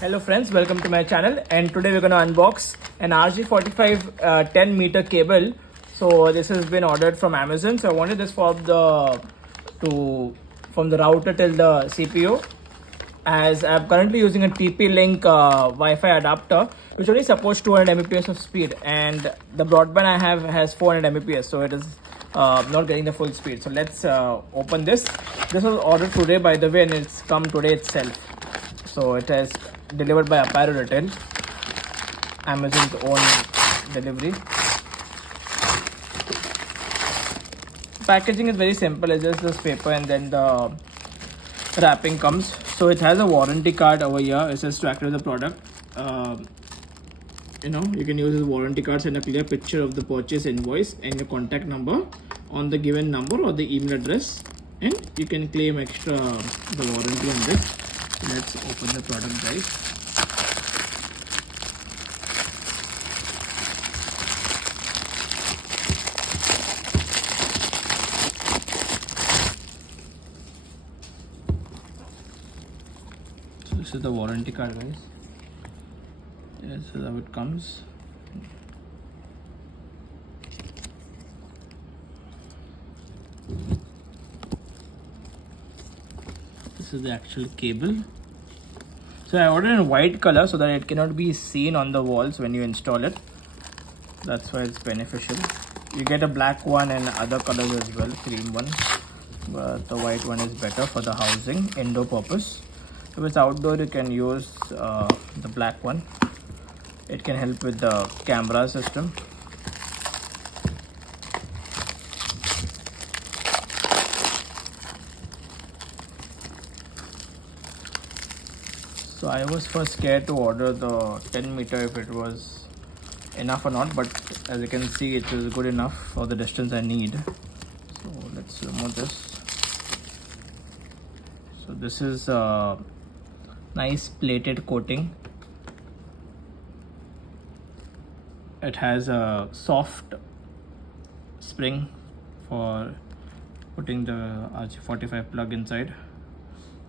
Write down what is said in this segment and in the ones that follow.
Hello friends, welcome to my channel, and today we're going to unbox an RJ45 10 meter cable. So this has been ordered from Amazon. So I wanted this from the router till the CPU, as I'm currently using a TP-Link Wi-Fi adapter which only supports 200 Mbps of speed, and the broadband I have has 400 Mbps, so it is not getting the full speed. So let's open this. This was ordered today, by the way, and it's come today itself. So it has delivered by Apparel Retail, Amazon's own delivery. Packaging is very simple. It's just this paper and then the wrapping comes. So it has a warranty card over here. It says to activate the product. You can use this warranty card, send a clear picture of the purchase invoice and your contact number on the given number or the email address, and you can claim extra the warranty on this. Let's open the product, guys. So this is the warranty card, guys. This is how it comes. This is the actual cable. So I ordered in white color so that it cannot be seen on the walls when you install it. That's why it's beneficial. You get a black one and other colors as well, cream one, but the white one is better for the housing, indoor purpose. If it's outdoor, you can use the black one. It can help with the camera system. So I was first scared to order the 10 meter if it was enough or not, but as you can see, it is good enough for the distance I need. So let's remove this. So this is a nice plated coating. It has a soft spring for putting the RJ45 plug inside,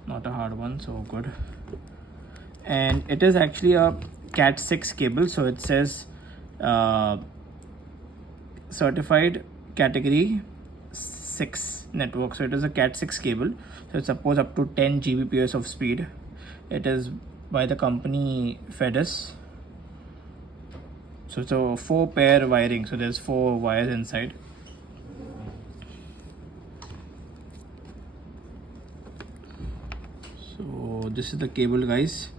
not a hard one, so good. And it is actually a Cat 6 cable, so it says certified category 6 network. So it is a Cat 6 cable, so it supports up to 10 Gbps of speed. It is by the company Fedus. So it's a 4-pair wiring, so there's 4 wires inside. So this is the cable, guys.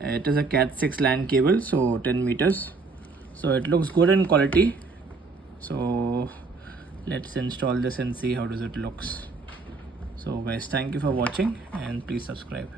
It is a Cat 6 LAN cable, so 10 meters. So it looks good in quality. So let's install this and see how does it looks. So guys, thank you for watching and please subscribe.